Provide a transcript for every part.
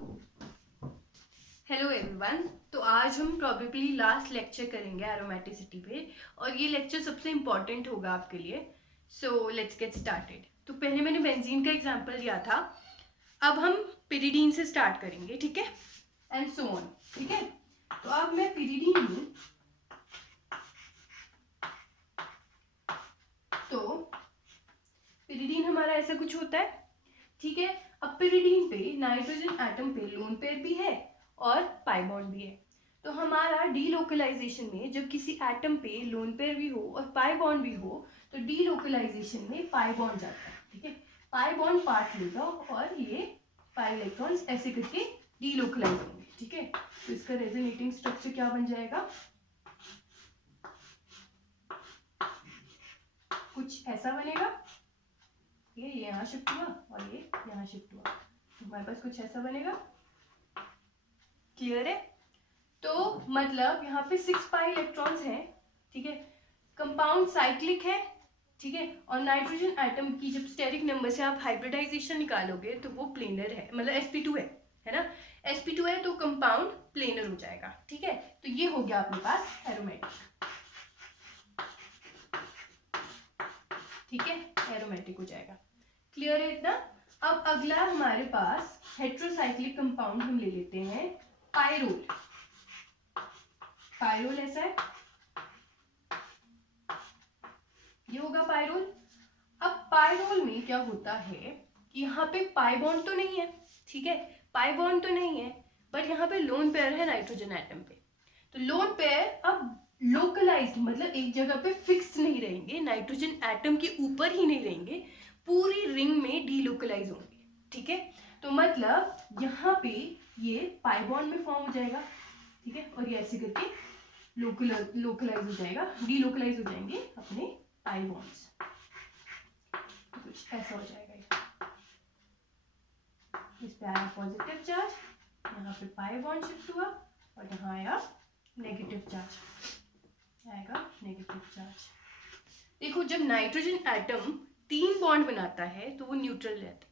Hello everyone. तो आज हम प्रॉबेबली लास्ट लेक्चर करेंगे एरोमेटिसिटी पे और ये लेक्चर सबसे इम्पॉर्टेंट होगा आपके लिए। So let's get started. तो पहले मैंने बेंजीन का एग्जांपल दिया था, अब हम पिरिडीन से स्टार्ट करेंगे, ठीक है, एंड सो ऑन। ठीक है, तो अब मैं पिरिडीन लूँ तो पिरिडीन हमारा ऐसा कुछ होता है, ठीक है। अब पिरिडीन पे नाइट्रोजन एटम पे लोन पेयर भी है और पाई बॉन्ड भी है। तो हमारा डीलोकलाइजेशन में जब किसी एटम पे लोन पेयर भी हो और पाई बॉन्ड भी हो तो डीलोकलाइजेशन में पाई बॉन्ड जाता है, ठीक है। पाई बॉन्ड पार्ट लेगा और ये पाई इलेक्ट्रॉन्स ऐसे करके डीलोकलाइज होंगे, ठीक है। तो इसका रेजोनेटिंग स्ट्रक्चर क्या बन जाएगा, कुछ ऐसा बनेगा। ये यहाँ शिफ्ट हुआ और ये यहाँ शिफ्ट हुआ, तो हमारे पास कुछ ऐसा बनेगा। क्लियर है? तो मतलब यहाँ पे 6 पाई इलेक्ट्रॉन्स हैं, ठीक है। कंपाउंड साइक्लिक है, ठीक है। और नाइट्रोजन एटम की जब स्टेरिक नंबर से आप हाइब्रिडाइजेशन निकालोगे तो वो प्लेनर है, मतलब sp2 है ना। sp2 है तो कंपाउंड प्लेनर हो जाएगा, ठीक है। तो ये हो गया अपने पास एरोमेटिक, ठीक है, एरोमेटिक हो जाएगा। क्लियर है इतना? अब अगला हमारे पास हेट्रोसाइक्लिक कंपाउंड हम ले लेते हैं पायरोल। पायरोल ऐसा है, ये होगा पायरोल। अब पायरोल में क्या होता है कि यहाँ पे पाई बॉन्ड तो नहीं है, ठीक है, पाई बॉन्ड तो नहीं है, बट यहाँ पे लोन पेयर है नाइट्रोजन एटम पे। तो लोन पेयर अब लोकलाइज्ड, मतलब एक जगह पे फिक्स नहीं रहेंगे, नाइट्रोजन एटम के ऊपर ही नहीं रहेंगे, पूरी रिंग में डीलोकलाइज होंगे, ठीक है। तो मतलब यहाँ पे ये पाई बॉन्ड में फॉर्म हो जाएगा, ठीक है, और ये ऐसे करके लोकलाइज हो जाएगा, डीलोकलाइज हो जाएंगे अपने पाई बॉन्ड्स। तो कुछ ऐसा हो जाएगा, इस पे आया पॉजिटिव चार्ज, यहाँ पे पाई बॉन्ड शिफ्ट हुआ और यहाँ आया नेगेटिव चार्ज, आएगा नेगेटिव चार्ज। देखो जब नाइट्रोजन एटम 3 बॉन्ड बनाता है तो वो न्यूट्रल रहता है।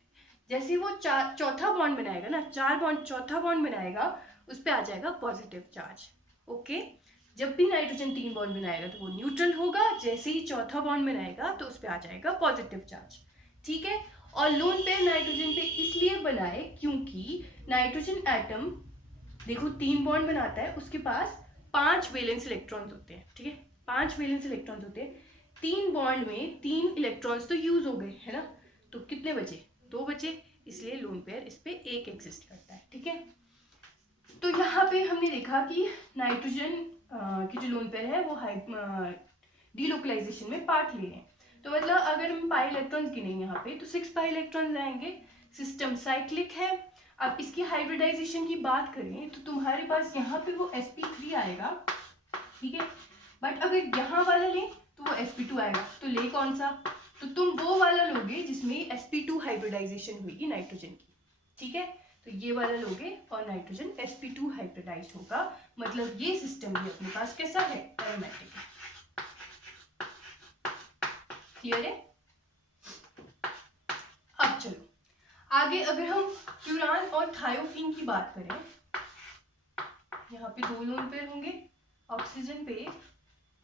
जैसे वो चौथा बॉन्ड बनाएगा ना, 4 बॉन्ड, चौथा बॉन्ड बनाएगा, उस पर आ जाएगा पॉजिटिव चार्ज। ओके, जब भी नाइट्रोजन 3 बॉन्ड बनाएगा तो वो न्यूट्रल होगा, जैसे ही चौथा बॉन्ड बनाएगा तो उस पर आ जाएगा पॉजिटिव चार्ज, ठीक है। और लोन पेयर नाइट्रोजन पे इसलिए बनाए क्योंकि नाइट्रोजन एटम देखो 3 बॉन्ड बनाता है, उसके पास 5 वैलेंस इलेक्ट्रॉन्स होते हैं, ठीक है, 5 वैलेंस इलेक्ट्रॉन्स होते हैं। 3 बॉन्ड में 3 इलेक्ट्रॉन्स तो यूज हो गए, है ना, तो कितने बचे, 2 बचे, इसलिए लोन पेयर इस पे एक एग्जिस्ट करता है, ठीक है। तो यहाँ पे हमने देखा कि नाइट्रोजन की जो लोन पेयर है वो डीलोकलाइजेशन में पार्ट ले रहे हैं। तो मतलब अगर हम पाई इलेक्ट्रॉन्स गिनेंगे यहाँ पे तो 6 पाई इलेक्ट्रॉन्स आएंगे। सिस्टम साइक्लिक है। अब इसकी हाइब्रिडाइजेशन की बात करें तो तुम्हारे पास यहाँ पे वो sp3 आएगा, ठीक है, बट अगर यहाँ वाला लें तो वो sp2 आएगा। तो ले कौन सा, तो तुम वो वाला लोगे जिसमें sp2 हाइब्रिडाइजेशन हुई नाइट्रोजन की, ठीक है। तो ये वाला लोगे और नाइट्रोजन sp2 हाइब्रिडाइज होगा, मतलब ये सिस्टम भी अपने पास कैसा है, एरोमेटिक है। क्लियर है? अब चलो आगे, अगर हम फ्यूरान और थायोफीन की बात करें, यहाँ पे 2 लोन पेयर होंगे। ऑक्सीजन पे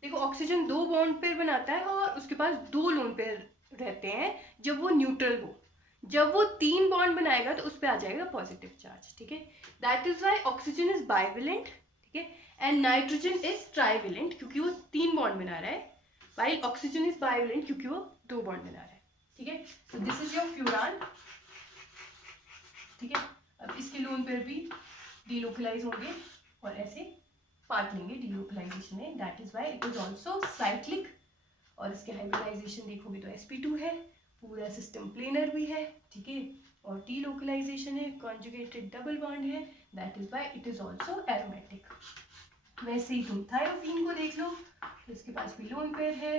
देखो ऑक्सीजन 2 बॉन्ड पेयर बनाता है और उसके पास 2 लोन पेयर रहते हैं जब वो न्यूट्रल हो। जब वो 3 बॉन्ड बनाएगा तो उस पर आ जाएगा पॉजिटिव चार्ज, ठीक है। That is why oxygen is bivalent, ठीक है, एंड नाइट्रोजन इज ट्राइवेलेंट क्योंकि वो 3 बॉन्ड बना रहा है, वाइल ऑक्सीजन इज बाइवेलेंट क्योंकि वो 2 बॉन्ड बना रहा है, ठीक है। तो दिस इज योर फ्यूरान, ठीक है। अब इसके लोन पेयर भी डीलोकलाइज होंगे और ऐसे पार्ट लेंगे डीलोकलाइजेशन में, that is why it is also cyclic. और इसके हाइब्रिडाइजेशन देखोगे तो sp2 है, पूरा सिस्टम प्लेनर भी है, ठीक है, और डीलोकलाइजेशन है, कॉन्जुगेटेड डबल बॉन्ड है, that is why it is also aromatic. वैसे ही तुम थायोफीन को देख लो, तो इसके पास भी लोन पेयर है,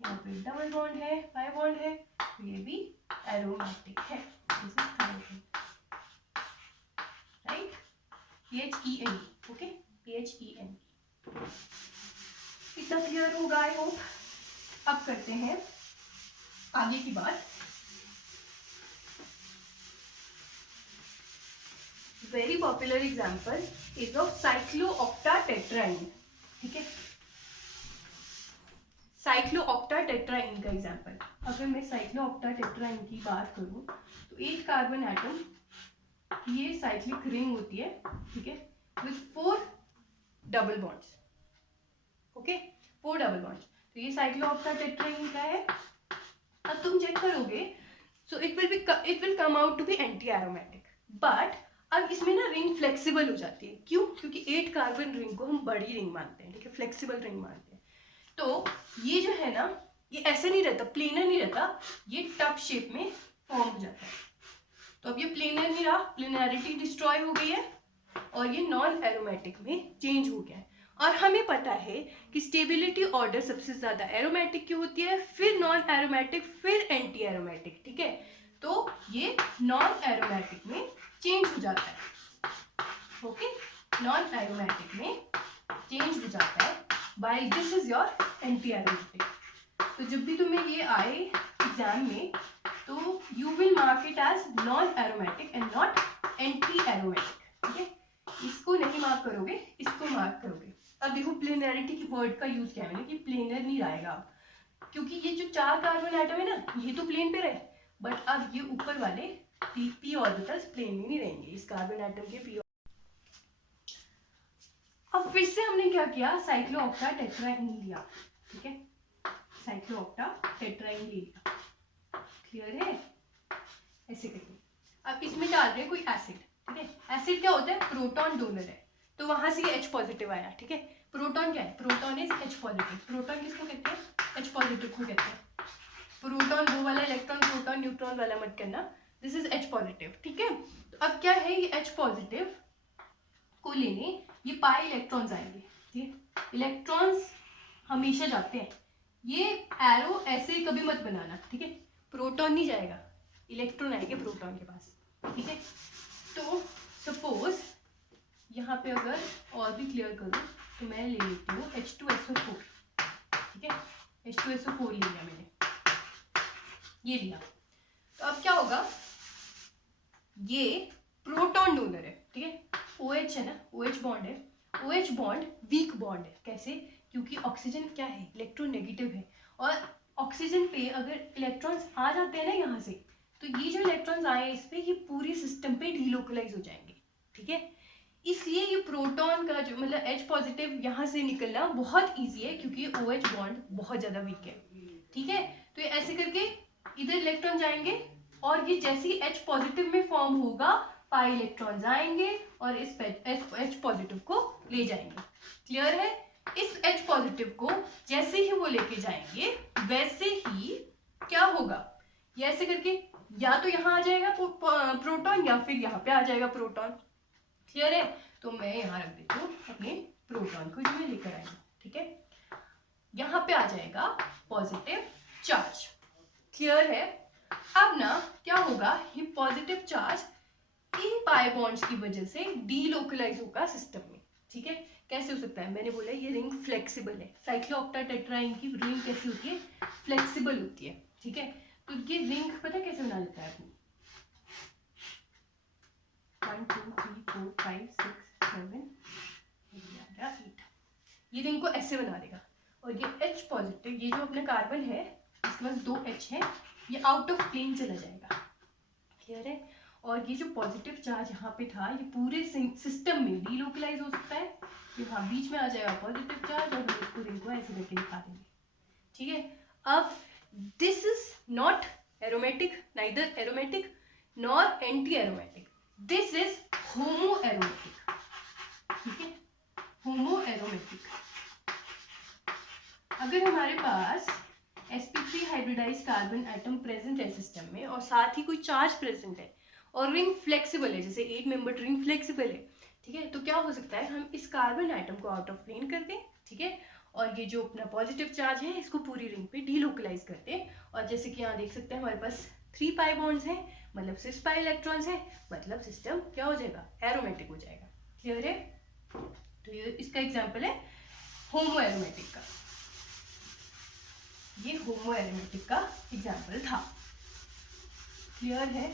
यहाँ पे डबल बॉन्ड है, पाई बॉन्ड है, तो ये भी एरोमेटिक है। This is thiophene, right, PHENE, okay, PHENE। इतना क्लियर होगा आई होप। अब करते हैं आगे की बात। Very popular example is of cyclooctatetraene, ठीक है, साइक्लोऑक्टाटेट्राइन का एग्जाम्पल। अगर मैं साइक्लोऑक्टाटेट्राइन की बात करूं तो 8 कार्बन एटम, ये साइक्लिक रिंग होती है, ठीक है, with 4 double bonds, okay, 4 double bonds. तो ये साइक्लोऑक्टाटेट्राइन का है। अब तुम चेक करोगे, so it will come out to be anti aromatic, but अब इसमें ना रिंग फ्लेक्सिबल हो जाती है। क्यों? क्योंकि 8 कार्बन रिंग को हम बड़ी रिंग मानते हैं, ठीक है, फ्लेक्सिबल रिंग मानते हैं। तो ये जो है ना, ये ऐसे नहीं रहता, प्लेनर नहीं रहता, ये टब शेप में फॉर्म हो जाता है। तो अब ये प्लेनर नहीं रहा, प्लेनैरिटी डिस्ट्रॉय हो गई है और ये नॉन एरोमेटिक में चेंज हो गया है। और हमें पता है कि स्टेबिलिटी ऑर्डर सबसे ज्यादा एरोमेटिक की होती है, फिर नॉन एरोमेटिक, फिर एंटी एरोमेटिक, ठीक है। तो ये नॉन एरोमेटिक में चेंज हो जाता है, ओके, नॉन एरोमेटिक में चेंज हो जाता है, by this is your anti aromatic. तो जब भी तुम्हें ये आए एग्जाम में, तो you will mark it as non aromatic and not anti aromatic, ठीक है। इसको नहीं मार्क करोगे, इसको मार्क करोगे। अब देखो प्लेनैरिटी की वर्ड का यूज किया मैंने कि प्लेनर नहीं रहेगा, क्योंकि ये जो 4 कार्बन एटम है ना, ये तो प्लेन पे रहे, बट अब ये ऊपर वाले p ऑर्बिटल्स प्लेन में नहीं रहेंगे, इस कार्बन एटम के p। अब फिर से हमने क्या किया, साइक्लोऑक्टाटेट्राइन लिया, ठीक है, साइक्लोऑक्टाटेट्राइन लिया, क्लियर है, ऐसे करके। अब इसमें डाल रहे हैं कोई एसिड, ठीक है। एसिड क्या होता है, प्रोटॉन डोनर है, तो वहां से ये H पॉजिटिव आया, ठीक है। प्रोटॉन क्या है, proton is H positive. Proton किसको कहते हैं, H पॉजिटिव को कहते हैं। प्रोटॉन दो वाला इलेक्ट्रॉन, प्रोटॉन न्यूट्रॉन वाला मत करना, दिस इज H पॉजिटिव, ठीक है। तो अब क्या है, ये H पॉजिटिव को लेने ये पाई इलेक्ट्रॉन्स आएंगे, ठीक है। इलेक्ट्रॉन्स हमेशा जाते हैं, ये एरो ऐसे कभी मत बनाना, ठीक है। प्रोटॉन नहीं जाएगा, इलेक्ट्रॉन आएंगे प्रोटॉन के पास, ठीक है। तो सपोज यहाँ पे अगर और भी क्लियर करूँ तो मैं ले लेती हूँ H2SO4, ठीक है, H2SO4 लिया मैंने, ये लिया। तो अब क्या होगा, ये प्रोटॉन डोनर है, ठीक है, OH है ना, OH बॉन्ड है, OH बॉन्ड वीक बॉन्ड है। कैसे? क्योंकि ऑक्सीजन क्या है, इलेक्ट्रोनेगेटिव है, और ऑक्सीजन पे अगर इलेक्ट्रॉन्स आ जाते हैं ना यहाँ से, तो ये जो इलेक्ट्रॉन्स आए इस पे, ये पूरे सिस्टम पे डीलोकलाइज हो जाएंगे, ठीक है। इसलिए ये प्रोटॉन का जो मतलब H पॉजिटिव यहाँ से निकलना बहुत इजी है, क्योंकि OH बॉन्ड बहुत ज्यादा वीक है, ठीक है। तो ये ऐसे करके इधर इलेक्ट्रॉन जाएंगे, और ये जैसे ही H पॉजिटिव में फॉर्म होगा, पाई इलेक्ट्रॉन आएंगे और इस H पॉजिटिव को ले जाएंगे, क्लियर है। इस H पॉजिटिव को जैसे ही वो लेके जाएंगे, वैसे ही क्या होगा, ये ऐसे करके या तो यहाँ आ जाएगा प्रोटॉन, या फिर यहाँ पे आ जाएगा प्रोटॉन, क्लियर है। तो मैं यहाँ रख देती हूँ अपने प्रोटॉन को, जो मैं लेकर आई हूँ, ठीक है। यहाँ पे आ जाएगा पॉजिटिव चार्ज, क्लियर है। अब ना क्या होगा, ये positive charge in pi bonds की वजह से डीलोकलाइज होगा सिस्टम में, ठीक है। कैसे हो सकता है, मैंने बोला ये रिंग फ्लेक्सिबल है, साइक्लोऑक्टाटेट्राइन की रिंग कैसी होती है, फ्लेक्सिबल होती है, ठीक है। तो ये रिंग पता कैसे बना लेता है अपनी, 1 2 3 4 5 6 7 8, ये रिंग को ऐसे बना देगा। और ये H पॉजिटिव, ये जो अपना कार्बन है, इसके पास 2 H है, ये आउट ऑफ प्लेन चला जाएगा, क्लियर है। और ये जो पॉजिटिव चार्ज यहाँ पे था, ये पूरे सिस्टम में डीलोकलाइज हो सकता है, यहाँ बीच में आ जाएगा पॉजिटिव चार्ज, और हम इसको रिंग को ऐसे करके दिखा देंगे, ठीक है। अब this is not aromatic, neither aromatic nor anti aromatic, this is homo aromatic, ठीक है, होमो एरोमेटिक। अगर हमारे पास sp3 hybridise carbon atom present है सिस्टम में, और साथ ही कोई चार्ज प्रेजेंट है, और रिंग फ्लेक्सिबल है, जैसे 8 मेंबर रिंग फ्लेक्सिबल है, ठीक है, तो क्या हो सकता है, हम इस कार्बन एटम को आउट ऑफ प्लेन कर दें, ठीक है, और ये जो अपना पॉजिटिव चार्ज है, इसको पूरी रिंग पे डीलोकलाइज कर दें। और जैसे कि यहाँ देख सकते हैं, हमारे पास 3 पाई बॉन्ड्स हैं, मतलब 6 पाई इलेक्ट्रॉन्स हैं, मतलब सिस्टम क्या हो जाएगा, एरोमेटिक हो जाएगा, क्लियर है। तो ये इसका एग्जाम्पल है होमो एरोमेटिक का, ये होमो एरोमेटिक का एग्जाम्पल था, क्लियर है।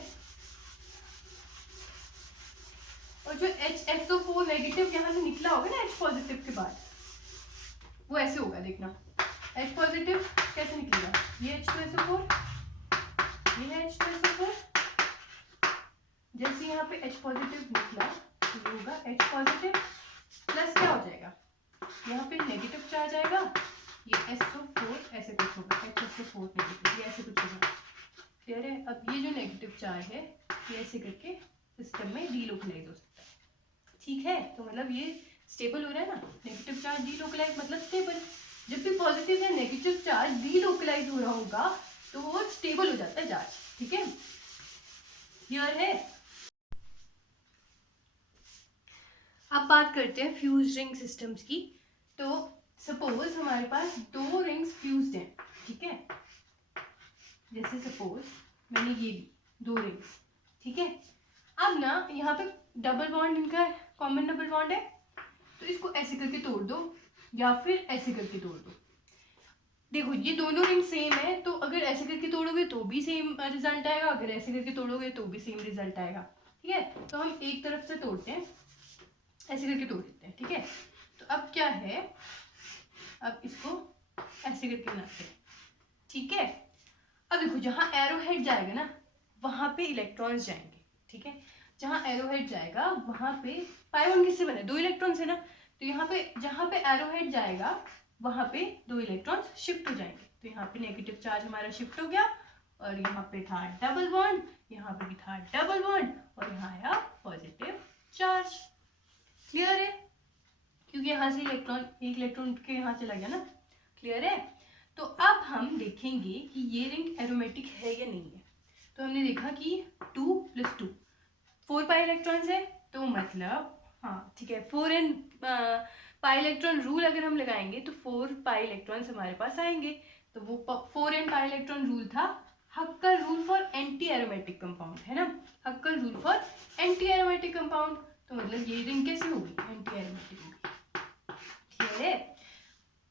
और जो HSO4 नेगेटिव यहाँ से निकला होगा ना H पॉजिटिव के बाद, वो ऐसे होगा, देखना H पॉजिटिव कैसे निकलेगा, ये H2SO4, ये है H2SO4, जैसे यहाँ पे H पॉजिटिव निकला तो ये होगा H पॉजिटिव प्लस क्या हो जाएगा, यहाँ पे नेगेटिव चार्ज आएगा, ये SO4 ऐसे कुछ होगा, HSO4 नेगेटिव, ये ऐसे कुछ होगा, क्लियर है। अब ये जो नेगेटिव चार्ज है ये ऐसे करके सिस्टम में डीलोकलाइज हो सकता है, ठीक है। तो मतलब ये स्टेबल हो रहा है ना, नेगेटिव चार्ज डीलोकलाइज मतलब स्टेबल। जब भी पॉजिटिव या नेगेटिव चार्ज डीलोकलाइज हो रहा होगा तो वो स्टेबल हो जाता है चार्ज, ठीक है, क्लियर है। अब बात करते हैं फ्यूज रिंग सिस्टम्स की। तो सपोज हमारे पास दो रिंग्स फ्यूज्ड हैं, ठीक है, जैसे सपोज मैंने ये ली दो रिंग्स, ठीक है। अब ना यहाँ पे डबल बॉन्ड, इनका कॉमन डबल बॉन्ड है, तो इसको ऐसे करके तोड़ दो या फिर ऐसे करके तोड़ दो। देखो ये दोनों रिंग सेम है, तो अगर ऐसे करके तोड़ोगे तो भी सेम रिजल्ट आएगा, अगर ऐसे करके तोड़ोगे तो भी सेम रिजल्ट आएगा, ठीक है। तो हम एक तरफ से तोड़ते हैं, ऐसे करके तोड़ देते हैं, ठीक है। तो अब क्या है, अब इसको ऐसे करके बनाते हैं, ठीक है। अब देखो जहाँ एरो हेड जाएगा ना वहां पे इलेक्ट्रॉन्स जाएंगे, ठीक है। जहाँ एरो हेड जाएगा वहां पे पाई बॉन्ड किससे बने, दो इलेक्ट्रॉन्स है ना, तो यहाँ पे जहाँ पे एरो हेड जाएगा वहां पे दो इलेक्ट्रॉन्स शिफ्ट हो जाएंगे। तो यहाँ पे नेगेटिव चार्ज हमारा शिफ्ट हो गया, और यहाँ पे था डबल बॉन्ड, यहाँ पे भी था डबल बॉन्ड, और यहाँ आया पॉजिटिव चार्ज, क्लियर है, क्योंकि यहाँ से इलेक्ट्रॉन, एक इलेक्ट्रॉन के यहाँ चला गया ना, क्लियर है। तो अब हम देखेंगे कि ये रिंग एरोमेटिक है या नहीं है। तो हमने देखा कि 2 + 2 4 पाई इलेक्ट्रॉन्स है, तो मतलब हाँ ठीक है, 4n पाई इलेक्ट्रॉन रूल अगर हम लगाएंगे तो 4 पाई इलेक्ट्रॉन्स हमारे पास आएंगे। तो वो 4n पाई इलेक्ट्रॉन रूल था Huckel rule for anti aromatic compound, है ना, Huckel rule for anti aromatic compound. तो मतलब ये रिंग कैसी होगी, एंटी एरोमेटिक होगी, क्लियर है।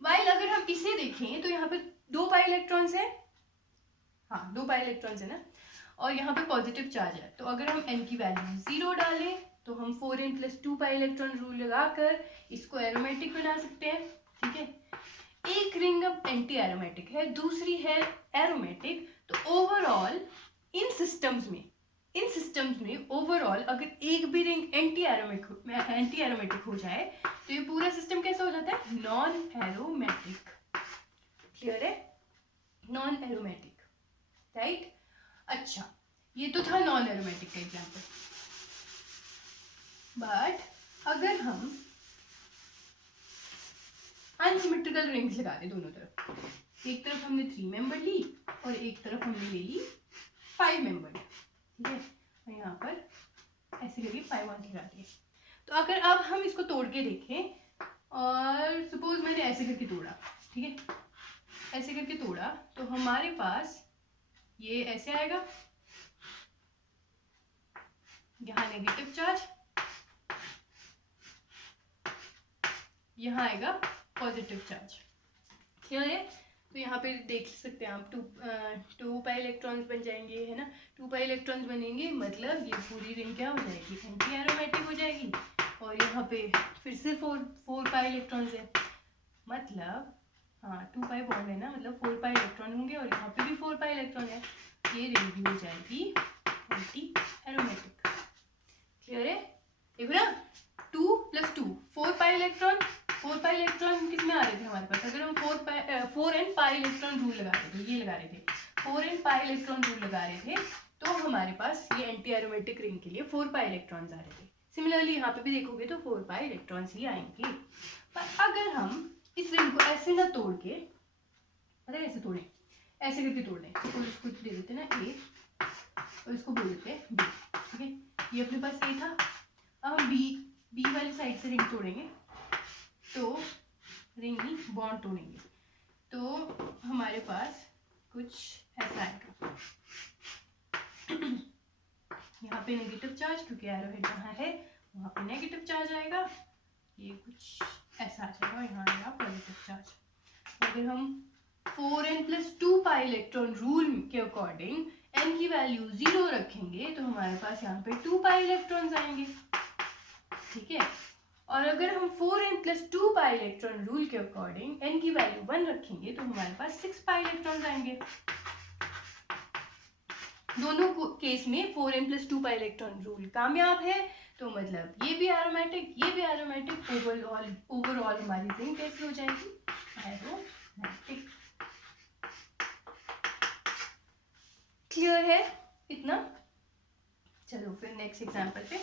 वाइल अगर हम इसे देखें तो यहाँ पे 2 पाई इलेक्ट्रॉन्स है, हाँ 2 पाई इलेक्ट्रॉन्स है ना, और यहाँ पे पॉजिटिव चार्ज है। तो अगर हम n की वैल्यू 0 डालें तो हम 4n + 2 पाई इलेक्ट्रॉन रूल लगाकर इसको एरोमेटिक बना सकते हैं, ठीक है। एक रिंग अब एंटी एरोमेटिक है, दूसरी है एरोमेटिक, तो ओवरऑल इन सिस्टम्स में ओवरऑल अगर एक भी रिंग एंटी एरोमेटिक हो जाए तो ये पूरा सिस्टम कैसा हो जाता है, नॉन एरोमेटिक, क्लियर है, नॉन एरोमेटिक, राइट। अच्छा ये तो था नॉन एरोमेटिक का एग्जांपल, बट अगर हम अनसिमेट्रिकल रिंग्स लगा दें दोनों तरफ, एक तरफ हमने 3 मेंबर ली और एक तरफ हमने ले ली 5 मेंबर, ठीक है, और यहाँ पर ऐसे करके 5 बॉन्ड्स लगा दिए। तो अगर अब हम इसको तोड़ के देखें और सपोज मैंने ऐसे करके तोड़ा, ठीक है, ऐसे करके तोड़ा, तो हमारे पास ये ऐसे आएगा, यहाँ नेगेटिव चार्ज, यहाँ आएगा पॉजिटिव चार्ज, क्लियर है। तो यहाँ पे देख सकते हैं आप 2 पाई इलेक्ट्रॉन्स बन जाएंगे, है ना, 2 पाई इलेक्ट्रॉन्स बनेंगे, मतलब ये पूरी रिंग क्या हो जाएगी, एंटी एरोमेटिक हो जाएगी। और यहाँ पे फिर से 4 पाई इलेक्ट्रॉन्स है, मतलब हाँ 2 पाई बॉन्ड है ना, मतलब 4 पाई इलेक्ट्रॉन होंगे, और यहाँ पे भी 4 पाई इलेक्ट्रॉन है, ये रिंग भी हो जाएगी एंटी एरोमेटिक, क्लियर है। देखो ना 2 + 2 4 पाई इलेक्ट्रॉन, 4 पाई इलेक्ट्रॉन किस में आ रहे थे हमारे पास, अगर हम 4n पाई इलेक्ट्रॉन रूल लगा रहे थे, ये लगा रहे थे 4n पाई इलेक्ट्रॉन रूल लगा रहे थे, तो हमारे पास ये एंटी एरोमेटिक रिंग के लिए 4 पाई इलेक्ट्रॉन्स आ रहे थे। सिमिलरली यहाँ पे भी देखोगे तो 4 पाई इलेक्ट्रॉन्स ही आएंगे। पर अगर हम इस रिंग को ऐसे ना तोड़ के, अरे ऐसे तोड़े, ऐसे करके तोड़ लें, तो इसको दे देते ना A और इसको बोल देते हैं B, ठीक है, ये अपने पास A था। अब हम B वाली साइड से रिंग तोड़ेंगे, तो रिंग ही बॉन्ड तोड़ेंगे, तो हमारे पास कुछ ऐसा आएगा, यहाँ पे नेगेटिव चार्ज, क्योंकि एरो हेड जहाँ है वहाँ पे नेगेटिव चार्ज आएगा, ये कुछ ऐसा आ जाएगा, यहाँ आएगा पॉजिटिव चार्ज। अगर हम 4n + 2 पाई इलेक्ट्रॉन रूल के अकॉर्डिंग n की वैल्यू 0 रखेंगे तो हमारे पास यहाँ पे 2 पाई इलेक्ट्रॉन्स आएंगे, ठीक है। और अगर हम 4n+2 पाई इलेक्ट्रॉन रूल के अकॉर्डिंग n की वैल्यू 1 रखेंगे तो हमारे पास 6 पाई इलेक्ट्रॉन आएंगे। दोनों केस में 4n+2 पाई इलेक्ट्रॉन रूल कामयाब है, तो मतलब ये भी एरोमेटिक, ये भी एरोमेटिक, ओवरऑल हमारी रिंग कैसी हो जाएगी, एरोमेटिक। क्लियर है इतना? चलो फिर नेक्स्ट एग्जांपल पे।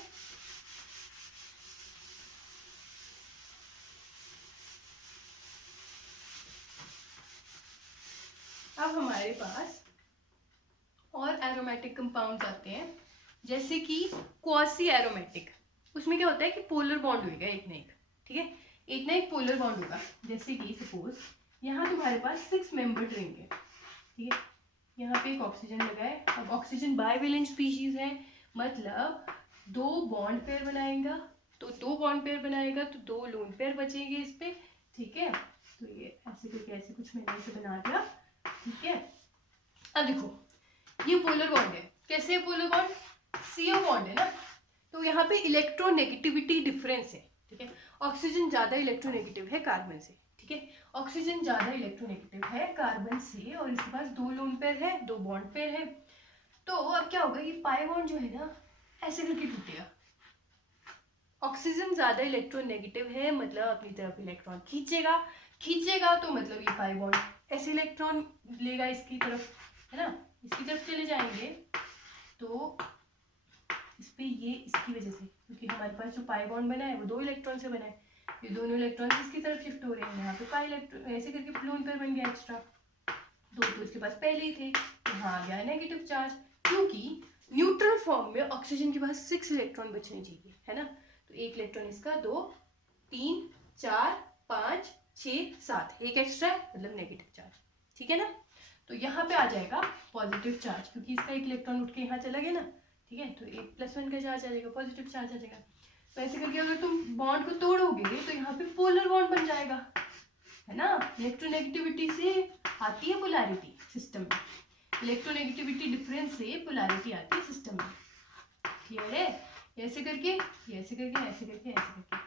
अब हमारे पास और एरोमेटिक कंपाउंड्स आते हैं, जैसे कि क्वासी एरोमेटिक। उसमें क्या होता है कि पोलर बॉन्ड होगा एक ना एक, ठीक है, एक ना एक पोलर बॉन्ड होगा। जैसे कि सपोज यहाँ तुम्हारे पास 6 मेंबर्ड रिंग है, ठीक है, यहाँ पे एक ऑक्सीजन लगा है। अब ऑक्सीजन बाइवेलेंट स्पीशीज है, मतलब 2 बॉन्ड पेयर बनाएगा, तो 2 बॉन्ड पेयर बनाएगा तो 2 लोन पेयर बचेंगे इस पे, ठीक है। तो ये ऐसे करके ऐसे कुछ मैंने इसे बना दिया, ठीक है। अब देखो ये पोलर बॉन्ड है, कैसे है पोलर बॉन्ड, CO बॉन्ड है ना, तो यहाँ पे इलेक्ट्रोनेगेटिविटी डिफरेंस है, ठीक है। ऑक्सीजन ज्यादा इलेक्ट्रोनेगेटिव है कार्बन से, ठीक है, ऑक्सीजन ज्यादा इलेक्ट्रोनेगेटिव है कार्बन से, और इसके पास 2 लोन पेयर है, 2 बॉन्ड पेयर है। तो अब क्या होगा, ये पाई बॉन्ड जो है ना ऐसे करके टूटेगा। ऑक्सीजन ज्यादा इलेक्ट्रोनेगेटिव है, मतलब अपनी तरफ इलेक्ट्रॉन खींचेगा, तो मतलब ये पाई बॉन्ड ऐसे इलेक्ट्रॉन लेगा इसकी तरफ, है ना, इसकी तरफ चले जाएंगे, तो इस पे ये इसकी वजह से, क्योंकि हमारे पास जो पाई बॉन्ड बना है वो 2 इलेक्ट्रॉन से बना है, ये दोनों इलेक्ट्रॉन इसकी तरफ शिफ्ट हो रहे हैं, यहाँ पे पाई इलेक्ट्रॉन ऐसे करके लोन पेयर बन गया एक्स्ट्रा, 2 तो इसके पास पहले ही थे, यहाँ आ गया नेगेटिव चार्ज, क्योंकि न्यूट्रल फॉर्म में ऑक्सीजन के पास 6 इलेक्ट्रॉन बचने चाहिए, है ना, तो 1 इलेक्ट्रॉन इसका, 2 3 4 5 6 7, एक एक्स्ट्रा मतलब नेगेटिव चार्ज, ठीक है ना। तो यहाँ पे आ जाएगा पॉजिटिव चार्ज, क्योंकि इसका 1 इलेक्ट्रॉन उठ के यहाँ चला गया ना, ठीक है, तो 1+1 का चार्ज आ जाएगा, पॉजिटिव चार्ज आ जाएगा। तो ऐसे करके अगर तुम बॉन्ड को तोड़ोगे तो यहाँ पे पोलर बॉन्ड बन जाएगा, है ना। इलेक्ट्रोनेगेटिविटी से आती है पोलैरिटी सिस्टम में, इलेक्ट्रोनेगेटिविटी डिफरेंस से पोलैरिटी आती है सिस्टम में, क्लियर है। ऐसे करके ऐसे करके ऐसे करके ऐसे करके।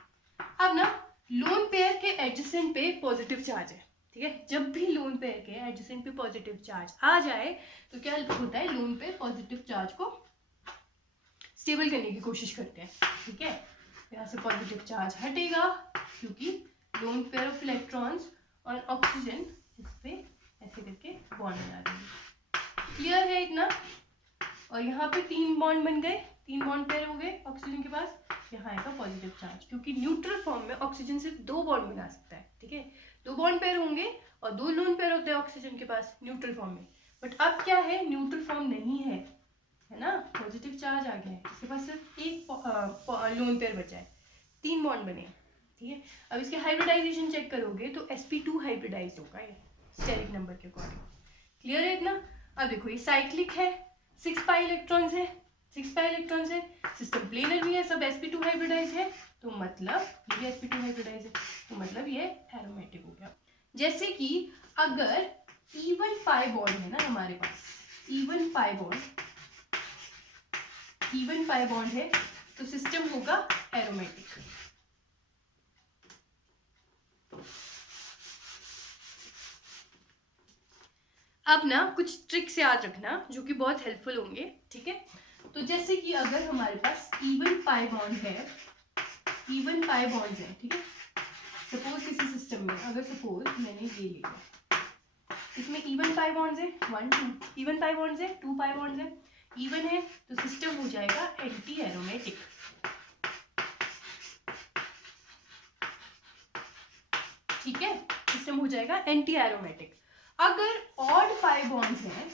अब ना लोन पेयर के एडजेसेंट पे पॉजिटिव चार्ज है, ठीक है, जब भी लोन पेयर के एडजेसेंट पे पॉजिटिव चार्ज आ जाए तो क्या होता है, लोन पेयर पॉजिटिव चार्ज को स्टेबल करने की कोशिश करते हैं, ठीक है। यहाँ से पॉजिटिव चार्ज हटेगा, क्योंकि लोन पेयर ऑफ इलेक्ट्रॉन्स और ऑक्सीजन इस पे ऐसे करके बॉन्ड बना देंगे, क्लियर है इतना। और यहाँ पे 3 बॉन्ड बन गए, 3 बॉन्ड पेयर हो गए ऑक्सीजन के पास, यहाँ आएगा पॉजिटिव चार्ज, क्योंकि न्यूट्रल फॉर्म में ऑक्सीजन सिर्फ 2 बॉन्ड बना सकता है, ठीक है, 2 बॉन्ड पेयर होंगे और 2 लोन पेयर होते हैं ऑक्सीजन के पास न्यूट्रल फॉर्म में। बट अब क्या है, न्यूट्रल फॉर्म नहीं है, है ना, पॉजिटिव चार्ज आ गया है, इसके पास सिर्फ एक लोन पेयर बचा है, 3 बॉन्ड बने, ठीक है। अब इसके हाइब्रिडाइजेशन चेक करोगे तो sp2 हाइब्रिडाइज होगा ये स्टेरिक नंबर के अकॉर्डिंग, क्लियर है इतना। अब देखो ये साइक्लिक है, 6 पाई इलेक्ट्रॉन्स है, 6 पाई इलेक्ट्रॉन्स है, सिस्टम प्लेनर भी है, सब sp2 हाइब्रिडाइज है, तो मतलब ये भी sp2 हाइब्रिडाइज है, तो मतलब ये एरोमेटिक हो गया। जैसे कि अगर इवन पाई बॉन्ड है ना हमारे पास, इवन पाई बॉन्ड है तो सिस्टम होगा एरोमेटिक। अब ना कुछ ट्रिक्स याद रखना जो कि बहुत हेल्पफुल होंगे, ठीक है। तो जैसे कि अगर हमारे पास इवन पाई बॉन्ड है, ठीक है, सपोज किसी सिस्टम में अगर सपोज मैंने ये लिया, इसमें इवन पाई बॉन्ड्स है 1 2, इवन पाई बॉन्ड्स है 2 पाई बॉन्ड्स है, इवन है तो सिस्टम हो जाएगा एंटी एरोमेटिक, ठीक है, सिस्टम हो जाएगा एंटी एरोमेटिक। अगर ऑड पाई बॉन्ड्स है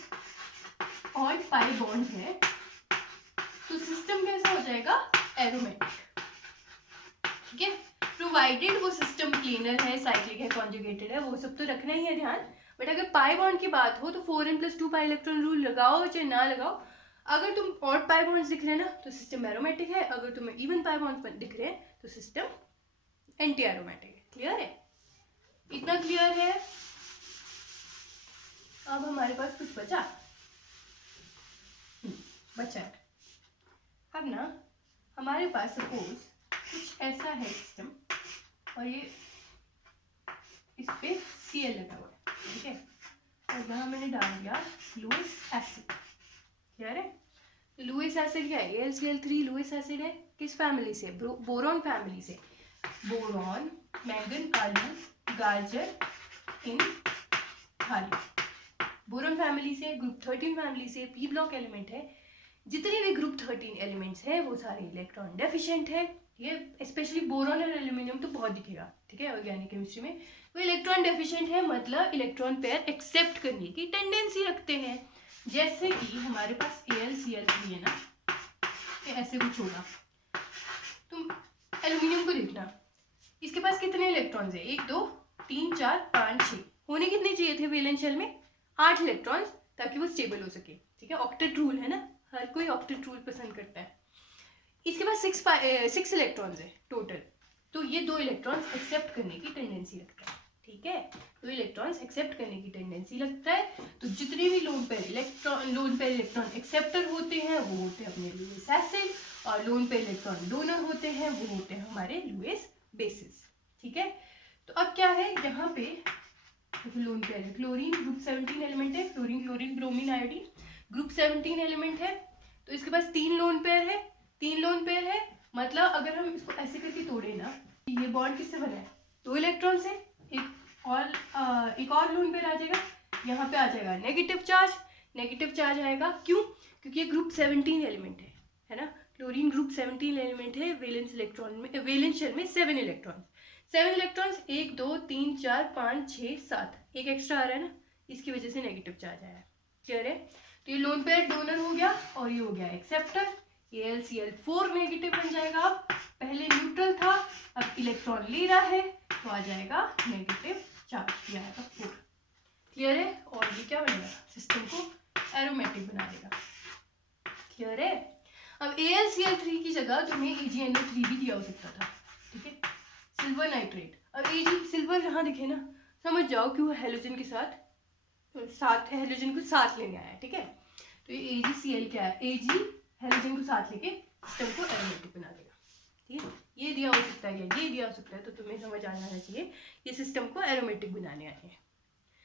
तो सिस्टम कैसा हो जाएगा, एरोमेटिक, ठीक है, प्रोवाइडेड वो सिस्टम प्लेनर है, साइक्लिक है, कॉन्जुगेटेड है, वो सब तो रखना ही है ध्यान। बट अगर पाई बॉन्ड की बात हो तो 4n+2 पाई इलेक्ट्रॉन रूल लगाओ चाहे ना लगाओ, अगर तुम ऑड पाई बॉन्ड्स दिख रहे हैं ना तो सिस्टम एरोमेटिक है, अगर तुम्हें इवन पाई बॉन्ड्स दिख रहे हैं तो सिस्टम एंटी एरोमेटिक है, क्लियर है इतना, क्लियर है। अब हमारे पास कुछ बचा है। अब ना हमारे पास सपोज कुछ ऐसा है सिस्टम और ये इस पे Cl लगा हुआ है, ठीक है, और यहाँ मैंने डाल दिया लुईस एसिड। क्लियर है? लुईस एसिड क्या है? AlCl3 लुईस एसिड है। किस फैमिली से? बोरॉन फैमिली से। बोरॉन, मैंगन, आलू, गाजर, इन, थाली। बोरॉन फैमिली से, ग्रुप 13 फैमिली से, पी ब्लॉक एलिमेंट है। जितने भी ग्रुप 13 एलिमेंट्स हैं वो सारे इलेक्ट्रॉन डेफिशिएंट है। ये स्पेशली बोरॉन और एल्यूमिनियम तो बहुत दिखेगा, ठीक है, ऑर्गेनिक केमिस्ट्री में। वो इलेक्ट्रॉन डेफिशिएंट है, मतलब इलेक्ट्रॉन पेयर एक्सेप्ट करने की टेंडेंसी रखते हैं। जैसे कि हमारे पास AlCl3 है ना, ये ऐसे कुछ होगा। तुम एल्यूमिनियम को देखना, इसके पास कितने इलेक्ट्रॉन्स है? 1 2 3 4 5 6। होने कितने चाहिए थे वैलेंस शेल में? 8 इलेक्ट्रॉन्स, ताकि वो स्टेबल हो सके, ठीक है। ऑक्टेट रूल है ना, हर कोई ऑक्टेट रूल पसंद करता है। इसके पास 6 इलेक्ट्रॉन्स है टोटल, तो ये 2 इलेक्ट्रॉन्स एक्सेप्ट करने की टेंडेंसी रखता है, ठीक है। 2 इलेक्ट्रॉन्स एक्सेप्ट करने की टेंडेंसी रखता है। तो जितने भी लोन पेयर इलेक्ट्रॉन एक्सेप्टर होते हैं वो होते हैं अपने लुईस एसिड, और लोन पेयर इलेक्ट्रॉन डोनर होते हैं वो होते हैं हमारे लुईस बेसिस, ठीक है। तो अब क्या है यहाँ पे, लोन पेयर है क्लोरीन, ग्रुप 17 एलिमेंट है, chlorine, chlorine, bromine, iodine, group 17 element है। तो इसके पास 3 लोन पेयर है, 3 लोन पेयर है, मतलब अगर हम इसको ऐसे करके तोड़े ना, ये बॉन्ड किससे बना है? 2 इलेक्ट्रॉन से। एक और लोन पेयर आ जाएगा, यहाँ पे आ जाएगा नेगेटिव चार्ज। नेगेटिव चार्ज आएगा क्यों? क्योंकि ये ग्रुप 17 एलिमेंट है ना। क्लोरीन ग्रुप 17 एलिमेंट है, वैलेंस शेल में 7 इलेक्ट्रॉन, 7 इलेक्ट्रॉन्स, 1 2 3 4 5 6 7, एक एक्स्ट्रा आ रहा है ना, इसकी वजह से नेगेटिव चार्ज आया है। क्लियर है? तो ये लोन पेयर डोनर हो गया और ये हो गया एक्सेप्टर। AlCl4 नेगेटिव बन जाएगा, अब पहले न्यूट्रल था, अब इलेक्ट्रॉन ले रहा है तो आ जाएगा नेगेटिव चार्ज, ये आएगा 4। क्लियर है? और ये क्या बनेगा? सिस्टम को एरोमेटिक बना देगा। क्लियर है? अब AlCl3 की जगह तुम्हें AgNO3 भी दिया हो सकता था, ठीक है, सिल्वर नाइट्रेट। अब सिल्वर यहाँ दिखे ना, समझ जाओ कि वो हेलोजन के साथ हेलोजन को साथ लेने आया है, ठीक है। तो ये AgCl क्या है? Ag हेलोजन को साथ लेके सिस्टम को एरोमेटिक बना देगा, ठीक है। ये दिया हो सकता है या ये दिया हो सकता है, तो तुम्हें समझ आ जाना चाहिए ये सिस्टम को एरोमेटिक बनाने आए हैं।